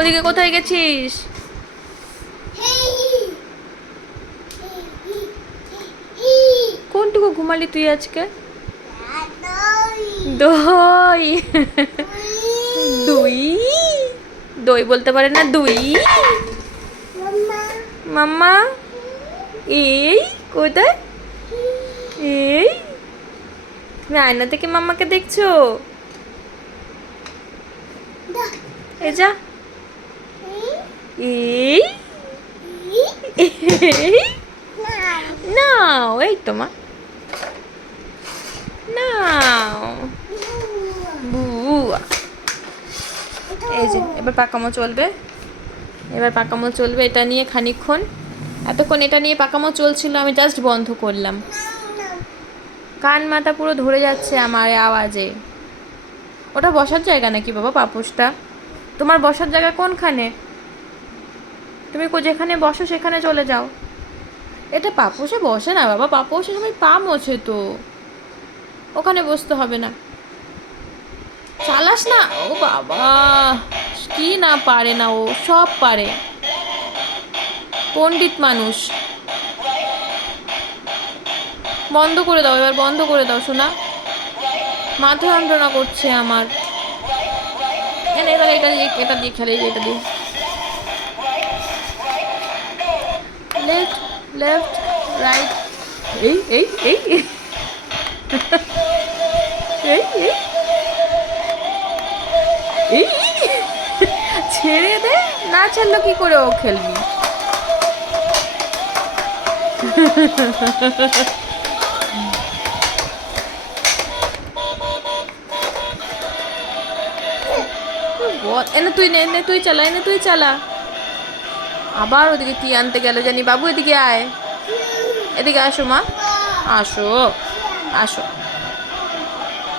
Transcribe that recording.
ওদিকে কোথায় গেছিস? কোনটুকু ঘুমালি তুই আজকে? দই। দই দই বলতে পারে না, দুই। মাম্মা এই কোথায়? এই তুমি আয়না থেকে মাম্মাকে দেখছো? এই যা। এই নাও, এই তোমা নাও। বুয়া। এই যে এবার পাকামো চলবে, এবার পাকামো চলবে এটা নিয়ে খানিকক্ষণ। এতক্ষণ এটা নিয়ে পাকামো চলছিল, আমি জাস্ট বন্ধ করলাম। কান মাথা পুরো ধরে যাচ্ছে আমার আওয়াজে। ওটা বসার জায়গা নাকি বাবা পাপোশটা? তোমার বসার জায়গা কোনখানে? তুমি যেখানে বসো সেখানে চলে যাও। এটা পাপোশে বসে না বাবা, পাপোশে সবাই পা মোছে তো, ওখানে বসতে হবে না। চালাস না। ও বাবা, কি না পারে না, ও সব পারে, পণ্ডিত মানুষ। বন্ধ করে দাও এবার, বন্ধ করে দাও শোনা, মাথা যন্ত্রণা করছে আমার। এবার এটা দিয়ে, এটা দিয়ে খেলে, এটা দিয়ে। Left left right. এই এই এই এই এই ছেড়ে দে, না ছাড়লো কি করে ও খেলবি? এনে তুই নে, এনে তুই চালা, এনে তুই চালা। আবার ওদিকে কি আনতে গেল জানি। বাবু এদিকে আয়, এদিকে আসো মা, আসো আসো।